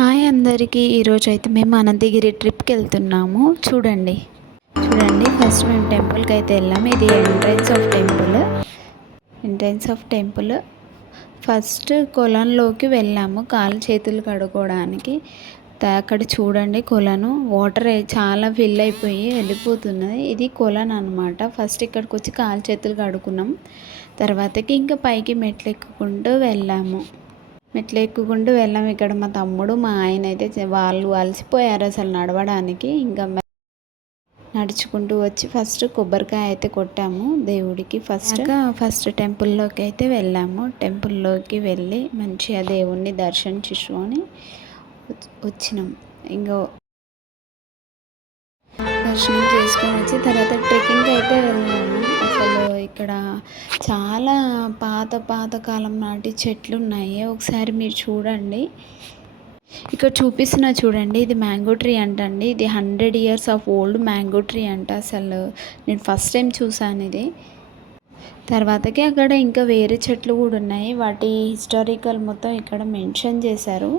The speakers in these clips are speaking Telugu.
హాయ్ అందరికీ. ఈరోజైతే మేము అనంతగిరి ట్రిప్కి వెళ్తున్నాము. చూడండి ఫస్ట్ మేము టెంపుల్కి అయితే వెళ్ళాము. ఇది ఎంట్రన్స్ ఆఫ్ టెంపుల్. ఫస్ట్ కొలంలోకి వెళ్ళాము కాలు చేతులు కడుక్కోవడానికి. అక్కడ చూడండి కొలను వాటర్ చాలా ఫిల్ అయిపోయి వెళ్ళిపోతున్నది. ఇది కొలను అనమాట. ఫస్ట్ ఇక్కడికి వచ్చి కాలు చేతులు కడుక్కున్నాం. తర్వాతకి ఇంకా పైకి మెట్లు ఎక్కుకుంటూ వెళ్ళాము. ఇక్కడ మా తమ్ముడు మా ఆయన అయితే వాళ్ళు అలసిపోయారు అసలు నడవడానికి. ఇంకా నడుచుకుంటూ వచ్చి ఫస్ట్ కొబ్బరికాయ అయితే కొట్టాము దేవుడికి. ఫస్ట్ టెంపుల్లోకి అయితే వెళ్ళాము. టెంపుల్లోకి వెళ్ళి మంచిగా దేవుణ్ణి దర్శించుకొని వచ్చినాం. ఇంకా దర్శనం చేసుకొని వచ్చి తర్వాత ట్రెక్కింగ్కి అయితే వెళ్ళాము. అసలు ఇక్కడ చాలా పాత కాలం నాటి చెట్లు ఉన్నాయి. ఒకసారి మీరు చూడండి. ఇక్కడ చూడండి ఇది మ్యాంగో ట్రీ అంటండి. ఇది 100 years of old mango tree అంట. అసలు నేను ఫస్ట్ టైం చూసాను ఇది. తర్వాతకి అక్కడ ఇంకా వేరే చెట్లు కూడా ఉన్నాయి. వాటి హిస్టారికల్ మొత్తం ఇక్కడ మెన్షన్ చేశారు.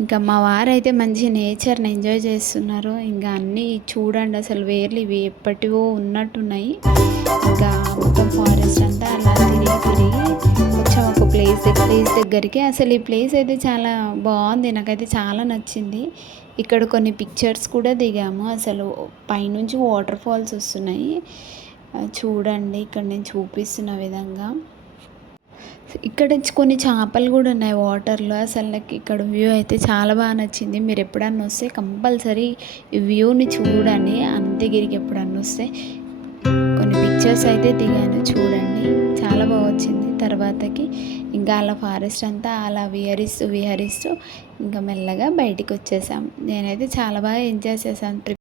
ఇంకా మా వారైతే మంచి నేచర్ని ఎంజాయ్ చేస్తున్నారు. ఇంకా అన్నీ చూడండి అసలు వేర్లు ఇవి ఎప్పటివో ఉన్నట్టున్నాయి. ఇంకా మొత్తం ఫారెస్ట్ అంతా అలా తిరిగి వచ్చాం ఒక ప్లేస్ దగ్గరికి. అసలు ఈ ప్లేస్ అయితే చాలా బాగుంది. నాకైతే చాలా నచ్చింది. ఇక్కడ కొన్ని పిక్చర్స్ కూడా దిగాము. అసలు పైనుంచి వాటర్ ఫాల్స్ వస్తున్నాయి. చూడండి ఇక్కడ నేను చూపిస్తున్న విధంగా. ఇక్కడ కొన్ని చేపలు కూడా ఉన్నాయి వాటర్లో. అసలు నాకు ఇక్కడ వ్యూ అయితే చాలా బాగా నచ్చింది. మీరు ఎప్పుడన్నా వస్తే కంపల్సరీ ఈ వ్యూని చూడండి. అనంతగిరికి ఎప్పుడన్నా వస్తే కొన్ని పిక్చర్స్ అయితే దిగాను. చూడండి చాలా బాగా వచ్చింది. తర్వాతకి ఇంకా అలా ఫారెస్ట్ అంతా అలా విహరిస్తూ ఇంకా మెల్లగా బయటికి వచ్చేసాం. నేనైతే చాలా బాగా ఎంజాయ్ చేశాను ట్రిప్.